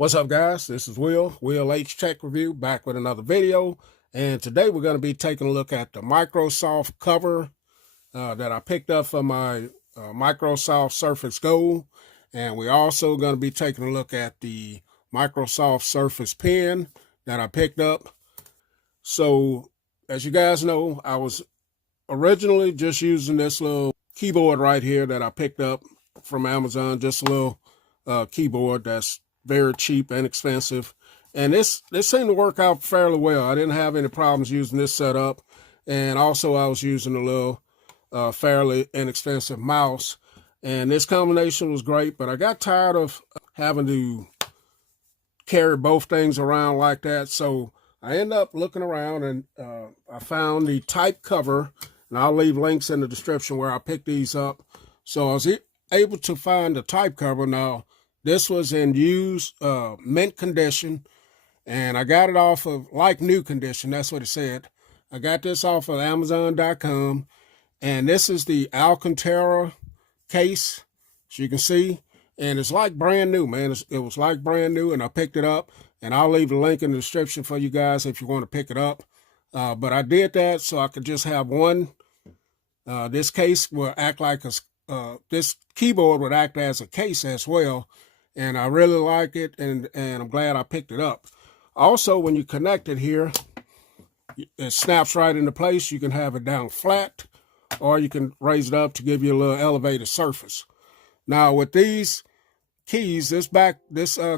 What's up, guys? This is Will H Tech Review, back with another video. And today we're going to be taking a look at the Microsoft cover that I picked up for my Microsoft Surface Go. And we're also going to be taking a look at the Microsoft Surface Pen that I picked up. So, as you guys know, I was originally just using this little keyboard right here that I picked up from Amazon, just a little keyboard that's very cheap, inexpensive, and this seemed to work out fairly well. I didn't have any problems using this setup, and also I was using a little fairly inexpensive mouse, and this combination was great. But I got tired of having to carry both things around like that, so I ended up looking around and I found the type cover, and I'll leave links in the description where I picked these up. So I was able to find the type cover. Now, this was in used mint condition, and I got it off of like new condition. That's what it said. I got this off of Amazon.com, and this is the Alcantara case, as you can see, and it's like brand new, man. It was like brand new, and I picked it up, and I'll leave the link in the description for you guys if you want to pick it up. But I did that so I could just have one. This case will act like this keyboard would act as a case as well. And I really like it, and I'm glad I picked it up. Also, when you connect it here, it snaps right into place. You can have it down flat, or you can raise it up to give you a little elevated surface. Now, with these keys, this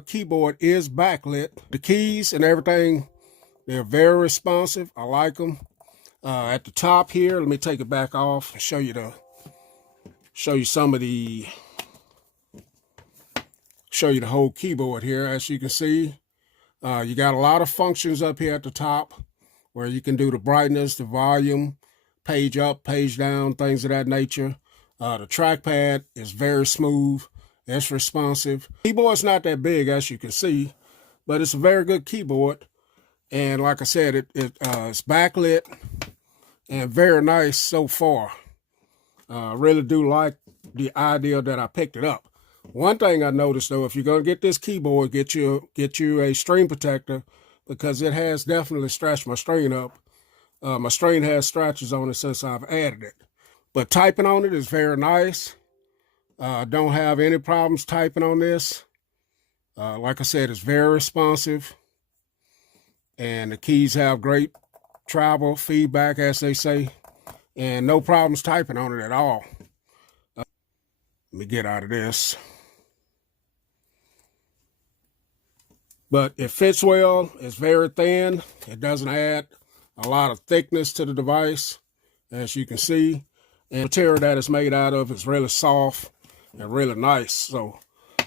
keyboard is backlit. The keys and everything, they're very responsive. I like them. At the top here, let me take it back off and show you some of the. Show you the whole keyboard here. As you can see, you got a lot of functions up here at the top where you can do the brightness, the volume, page up, page down, things of that nature. The trackpad is very smooth. It's responsive. Keyboard's not that big, as you can see, but it's a very good keyboard. And like I said, it's backlit and very nice so far. I really do like the idea that I picked it up. One thing I noticed, though, if you're going to get this keyboard, get you a screen protector, because it has definitely scratched my screen up. My screen has scratches on it since I've added it. But typing on it is very nice. Don't have any problems typing on this. Like I said, it's very responsive. And the keys have great travel feedback, as they say. And no problems typing on it at all. Let me get out of this. But it fits well. It's very thin. It doesn't add a lot of thickness to the device, as you can see. And the material that it's made out of is really soft and really nice. So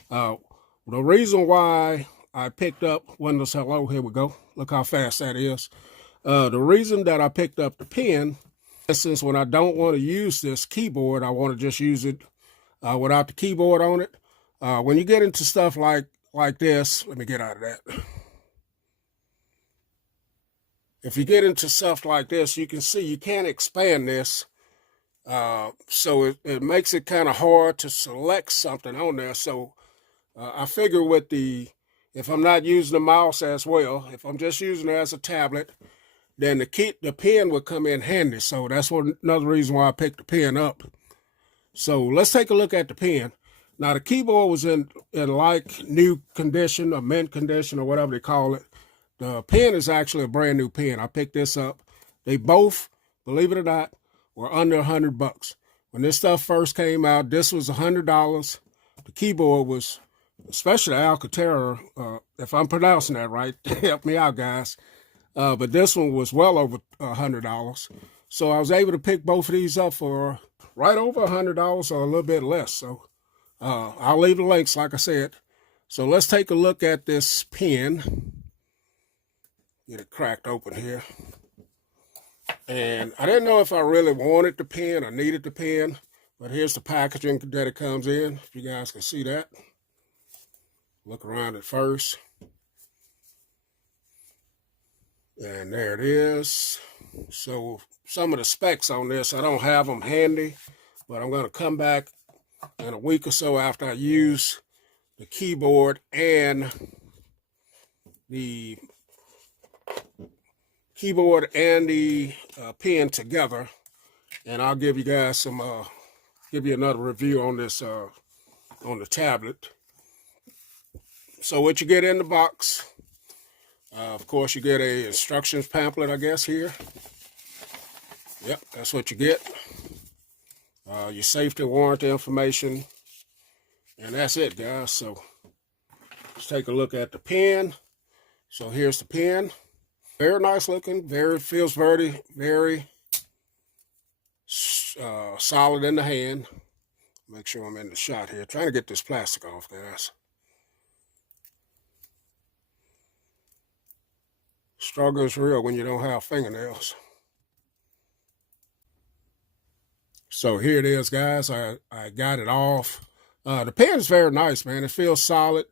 the reason why I picked up Windows Hello, here we go. Look how fast that is. The reason that I picked up the pen, since when I don't want to use this keyboard, I want to just use it without the keyboard on it. When you get into stuff like this, let me get out of that. If you get into stuff like this, you can see you can't expand this. So it makes it kind of hard to select something on there. So I figure if I'm not using the mouse as well, if I'm just using it as a tablet, then the pen would come in handy. So that's another reason why I picked the pen up. So let's take a look at the pen. Now, the keyboard was in like new condition or mint condition or whatever they call it. The pen is actually a brand new pen. I picked this up. They both, believe it or not, were under $100. When this stuff first came out, this was $100. The keyboard was, especially Alcantara, if I'm pronouncing that right, help me out, guys. But this one was well over $100. So I was able to pick both of these up for right over $100 or a little bit less. So I'll leave the links, like I said. So let's take a look at this pen. Get it cracked open here. And I didn't know if I really wanted the pen or needed the pen, but here's the packaging that it comes in, if you guys can see that. Look around it first. And there it is. So some of the specs on this, I don't have them handy, but I'm going to come back in a week or so after I use the keyboard and the keyboard and the pen together, and I'll give you guys some give you another review on this on the tablet. So what you get in the box, of course, you get a instructions pamphlet, I guess, here. Yep, that's what you get. Your safety warranty information, and that's it, guys. So let's take a look at the pen. So here's the pen. Very nice looking. Feels very solid in the hand. Make sure I'm in the shot here. Trying to get this plastic off, guys. Struggle is real when you don't have fingernails. So here it is, guys. I got it off. The pen is very nice, man. It feels solid.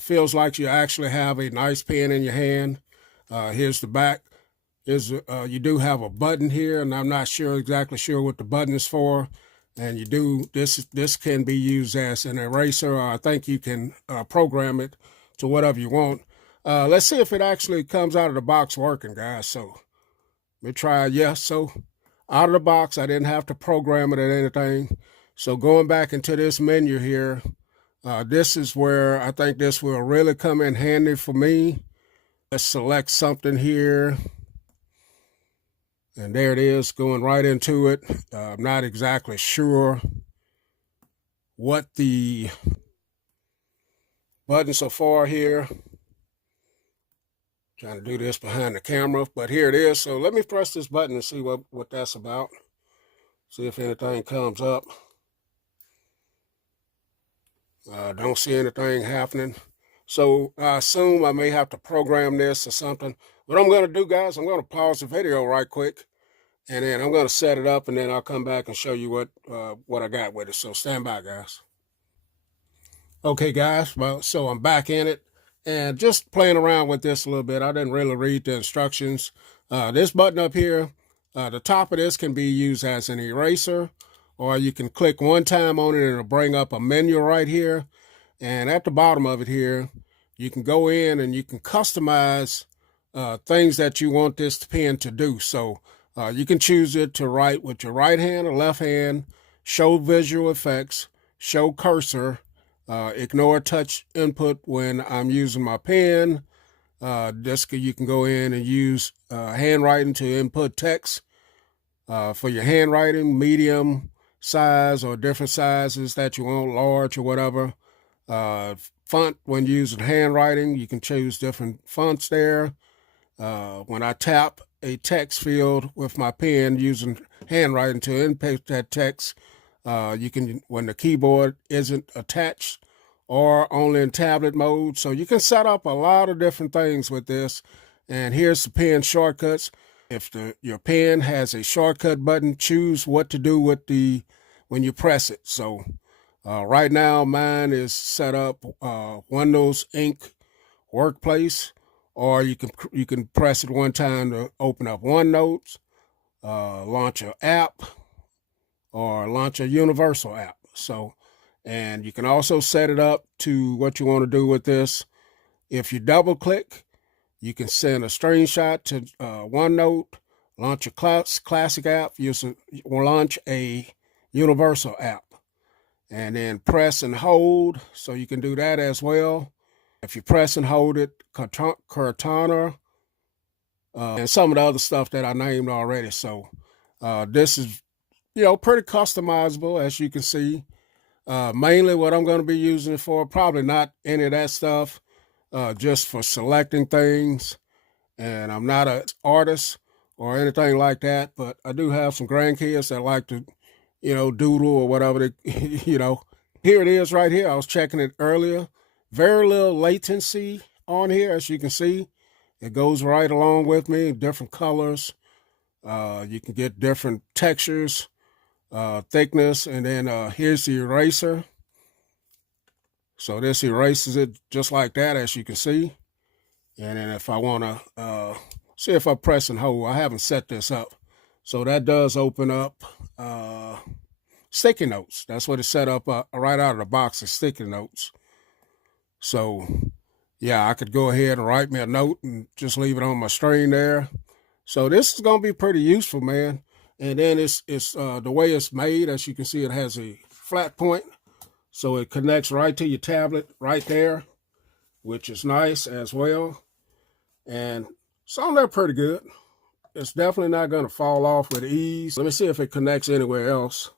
Feels like you actually have a nice pen in your hand. Here's the back. You do have a button here, and I'm not exactly sure what the button is for. And you do this can be used as an eraser, or I think you can program it to whatever you want. Let's see if it actually comes out of the box working, guys. So let me try. Yes, so out of the box, I didn't have to program it or anything. So going back into this menu here, this is where I think this will really come in handy for me. Let's select something here. And there it is, going right into it. I'm not exactly sure what the buttons are for here. Trying to do this behind the camera, but here it is. So let me press this button and see what that's about. See if anything comes up. Don't see anything happening. So I assume I may have to program this or something. What I'm going to do, guys, I'm going to pause the video right quick, and then I'm going to set it up, and then I'll come back and show you what I got with it. So stand by, guys. Okay, guys, well, so I'm back in it, and just playing around with this a little bit. I didn't really read the instructions. This button up here, the top of this can be used as an eraser, or you can click one time on it and it'll bring up a menu right here. And at the bottom of it here, you can go in and you can customize things that you want this pen to do. So you can choose it to write with your right hand or left hand, show visual effects, show cursor, ignore touch input when I'm using my pen. You can go in and use handwriting to input text for your handwriting, medium size or different sizes that you want, large or whatever. Font, when using handwriting, you can choose different fonts there. When I tap a text field with my pen using handwriting to input that text, you can, when the keyboard isn't attached or only in tablet mode. So you can set up a lot of different things with this. And here's the pen shortcuts. If your pen has a shortcut button, choose what to do with when you press it. So right now, mine is set up Windows Ink Workplace, or you can press it one time to open up OneNote, launch an app, or launch a universal app. So, and you can also set it up to what you want to do with this. If you double click, you can send a screenshot to OneNote, launch a classic app, launch a universal app, and then press and hold. So you can do that as well. If you press and hold it, Cortana, and some of the other stuff that I named already. So this is, pretty customizable, as you can see. Mainly what I'm going to be using it for, probably not any of that stuff, just for selecting things. And I'm not an artist or anything like that, but I do have some grandkids that like to, doodle or whatever, Here it is right here. I was checking it earlier. Very little latency on here, as you can see. It goes right along with me, different colors. You can get different textures, thickness, and then here's the eraser. So this erases it just like that, as you can see. And then if I want to see if I press and hold, I haven't set this up. So that does open up sticky notes. That's what it's set up right out of the box, is sticky notes. So yeah, I could go ahead and write me a note and just leave it on my screen there. So this is going to be pretty useful, man. And then it's the way it's made, as you can see, it has a flat point. So it connects right to your tablet right there, which is nice as well. And it's on there pretty good. It's definitely not going to fall off with ease. Let me see if it connects anywhere else.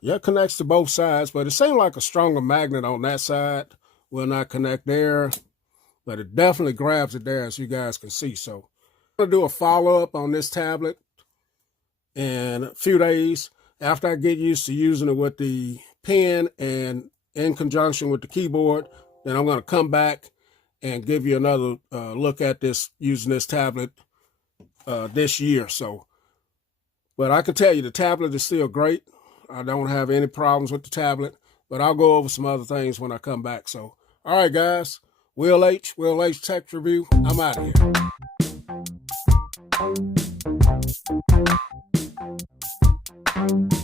Yeah, it connects to both sides, but it seemed like a stronger magnet on that side will not connect there. But it definitely grabs it there, as you guys can see. So I'm going to do a follow-up on this tablet in a few days after I get used to using it with the pen and in conjunction with the keyboard. Then I'm going to come back and give you another look at this using this tablet this year. So, but I can tell you the tablet is still great. I don't have any problems with the tablet, but I'll go over some other things when I come back. So, all right, guys. Will H Tech Review. I'm out of here.